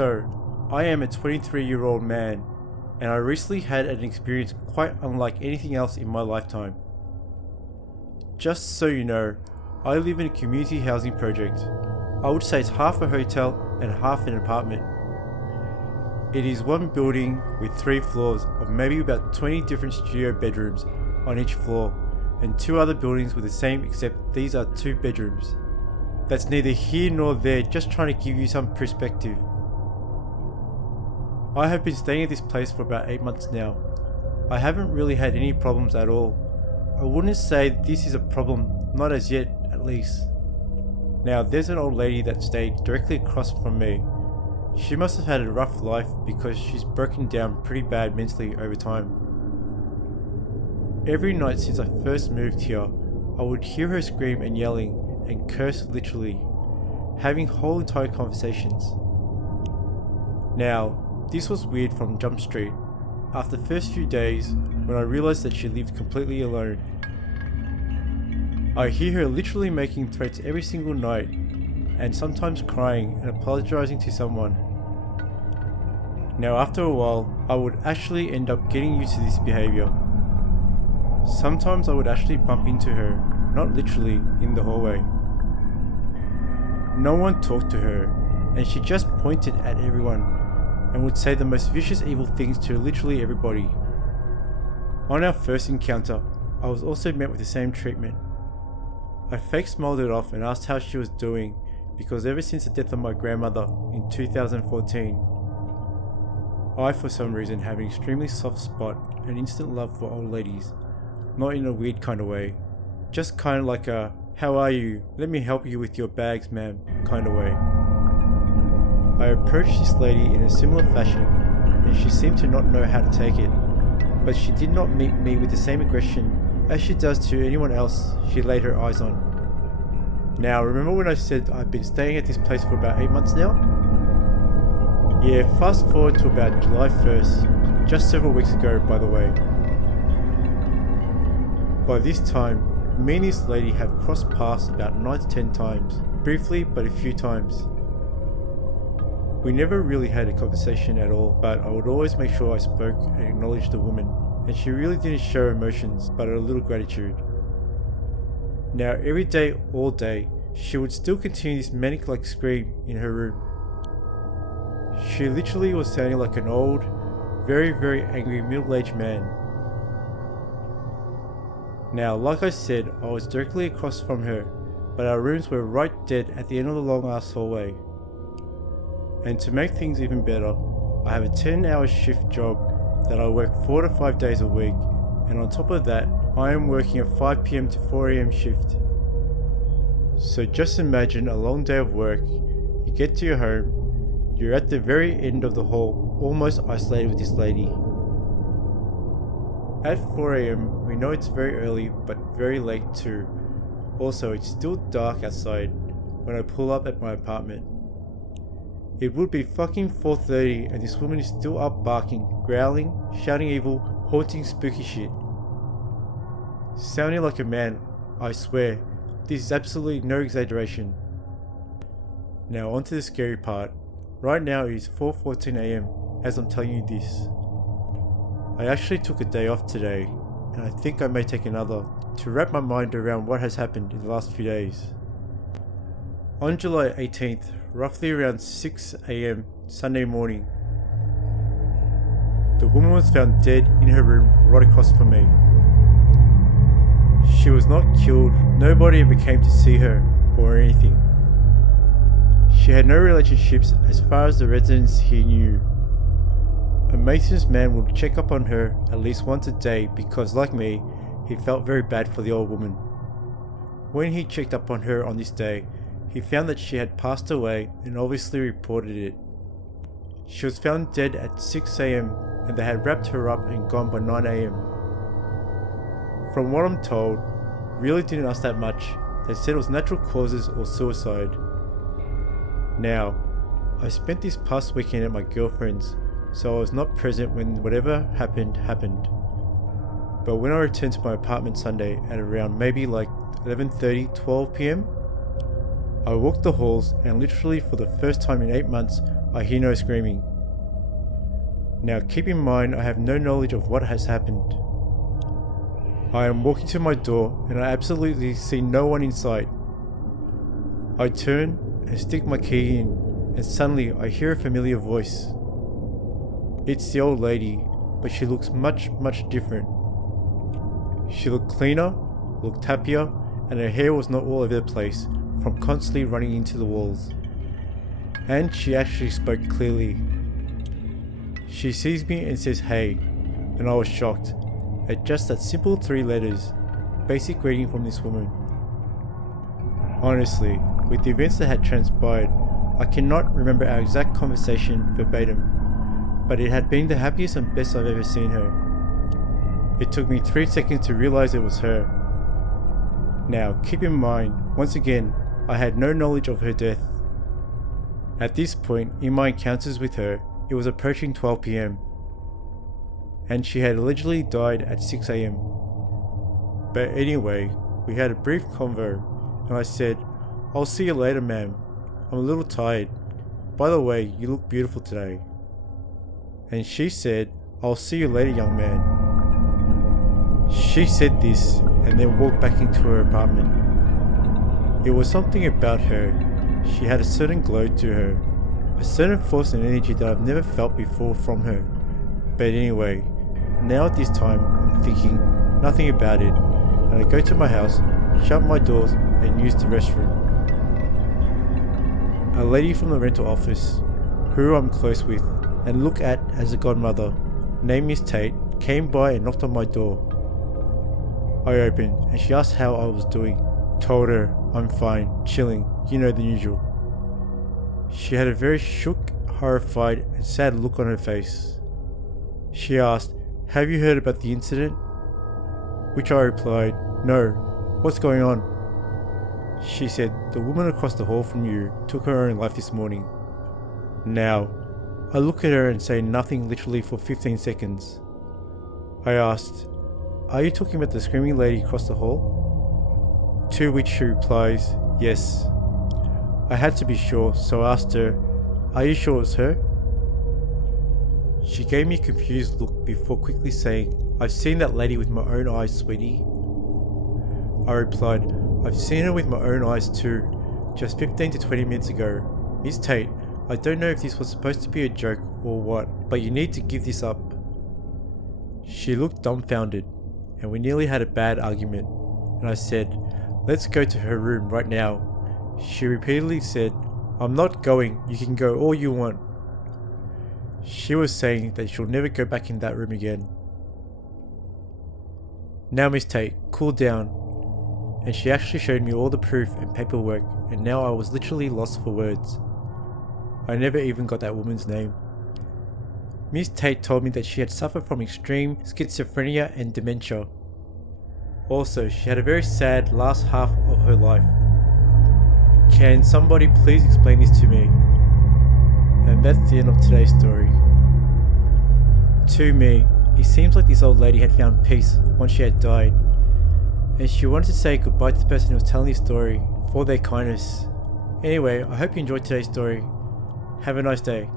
So, I am a 23-year-old man, and I recently had an experience quite unlike anything else in my lifetime. Just so you know, I live in a community housing project. I would say it's half a hotel and half an apartment. It is one building with 3 floors of maybe about 20 different studio bedrooms on each floor, and 2 other buildings with the same except these are 2 bedrooms. That's neither here nor there, just trying to give you some perspective. I have been staying at this place for about 8 months now. I haven't really had any problems at all. I wouldn't say this is a problem, not as yet at least. Now there's an old lady that stayed directly across from me. She must have had a rough life because she's broken down pretty bad mentally over time. Every night since I first moved here, I would hear her scream and yelling and curse literally, having whole entire conversations. Now, this was weird from Jump Street. After the first few days, when I realized that she lived completely alone. I hear her literally making threats every single night, and sometimes crying and apologizing to someone. Now after a while, I would actually end up getting used to this behavior. Sometimes I would actually bump into her, not literally, in the hallway. No one talked to her, and she just pointed at everyone and would say the most vicious evil things to literally everybody. On our first encounter, I was also met with the same treatment. I fake smiled it off and asked how she was doing, because ever since the death of my grandmother in 2014, I for some reason have an extremely soft spot and instant love for old ladies, not in a weird kind of way, just kind of like a "how are you, let me help you with your bags ma'am" kind of way. I approached this lady in a similar fashion, and she seemed to not know how to take it, but she did not meet me with the same aggression as she does to anyone else she laid her eyes on. Now, remember when I said I've been staying at this place for about 8 months now? Yeah, fast forward to about July 1st, just several weeks ago by the way. By this time, me and this lady have crossed paths about 9 to 10 times, briefly but a few times. We never really had a conversation at all, but I would always make sure I spoke and acknowledged the woman, and she really didn't show emotions, but a little gratitude. Now every day, all day, she would still continue this manic-like scream in her room. She literally was sounding like an old, very angry middle-aged man. Now, like I said, I was directly across from her, but our rooms were right dead at the end of the long-ass hallway. And to make things even better, I have a 10-hour shift job that I work 4 to 5 days a week, and on top of that, I am working a 5 PM to 4 AM shift. So just imagine a long day of work, you get to your home, you're at the very end of the hall, almost isolated with this lady. At 4 AM, we know it's very early, but very late too. Also, it's still dark outside when I pull up at my apartment. It would be fucking 4:30 and this woman is still up barking, growling, shouting evil, haunting spooky shit. Sounding like a man, I swear, this is absolutely no exaggeration. Now onto the scary part. Right now it is 4:14 AM as I'm telling you this. I actually took a day off today, and I think I may take another to wrap my mind around what has happened in the last few days. On July 18th, roughly around 6 AM Sunday morning, the woman was found dead in her room right across from me. She was not killed, nobody ever came to see her or anything. She had no relationships as far as the residents here knew. A maintenance man would check up on her at least once a day because, like me, he felt very bad for the old woman. When he checked up on her on this day, he found that she had passed away and obviously reported it. She was found dead at 6 AM and they had wrapped her up and gone by 9 AM. From what I'm told, really didn't ask that much. They said it was natural causes or suicide. Now, I spent this past weekend at my girlfriend's, so I was not present when whatever happened. But when I returned to my apartment Sunday at around maybe like 11:30, 12 PM, I walked the halls and literally for the first time in 8 months I hear no screaming. Now keep in mind I have no knowledge of what has happened. I am walking to my door and I absolutely see no one in sight. I turn and stick my key in, and suddenly I hear a familiar voice. It's the old lady, but she looks much different. She looked cleaner, looked happier, and her hair was not all over the place from constantly running into the walls. And she actually spoke clearly. She sees me and says hey, and I was shocked at just that simple 3 letters, basic greeting from this woman. Honestly, with the events that had transpired, I cannot remember our exact conversation verbatim, but it had been the happiest and best I've ever seen her. It took me 3 seconds to realize it was her. Now, keep in mind, once again, I had no knowledge of her death. At this point, in my encounters with her, it was approaching 12 PM, and she had allegedly died at 6 AM. But anyway, we had a brief convo, and I said, "I'll see you later, ma'am. I'm a little tired. By the way, you look beautiful today." And she said, "I'll see you later, young man." She said this and then walked back into her apartment. It was something about her. She had a certain glow to her, a certain force and energy that I've never felt before from her. But anyway, now at this time I'm thinking nothing about it, and I go to my house, shut my doors and use the restroom. A lady from the rental office, who I'm close with and look at as a godmother, named Miss Tate, came by and knocked on my door. I opened and she asked how I was doing. Told her I'm fine, chilling, you know, the usual. She had a very shook, horrified and sad look on her face. She asked, "Have you heard about the incident?" Which I replied, "No, what's going on?" She said, "The woman across the hall from you took her own life this morning." Now, I look at her and say nothing literally for 15 seconds. I asked, "Are you talking about the screaming lady across the hall?" To which she replies, "Yes." I had to be sure, so I asked her, "Are you sure it's her?" She gave me a confused look before quickly saying, "I've seen that lady with my own eyes, sweetie." I replied, "I've seen her with my own eyes too, just 15 to 20 minutes ago. Miss Tate, I don't know if this was supposed to be a joke or what, but you need to give this up." She looked dumbfounded, and we nearly had a bad argument, and I said, "Let's go to her room right now." She repeatedly said, "I'm not going, you can go all you want." She was saying that she'll never go back in that room again. Now Miss Tate, cool down. And she actually showed me all the proof and paperwork, and now I was literally lost for words. I never even got that woman's name. Miss Tate told me that she had suffered from extreme schizophrenia and dementia. Also, she had a very sad last half of her life. Can somebody please explain this to me? And that's the end of today's story. To me, it seems like this old lady had found peace once she had died, and she wanted to say goodbye to the person who was telling this story for their kindness. Anyway, I hope you enjoyed today's story. Have a nice day.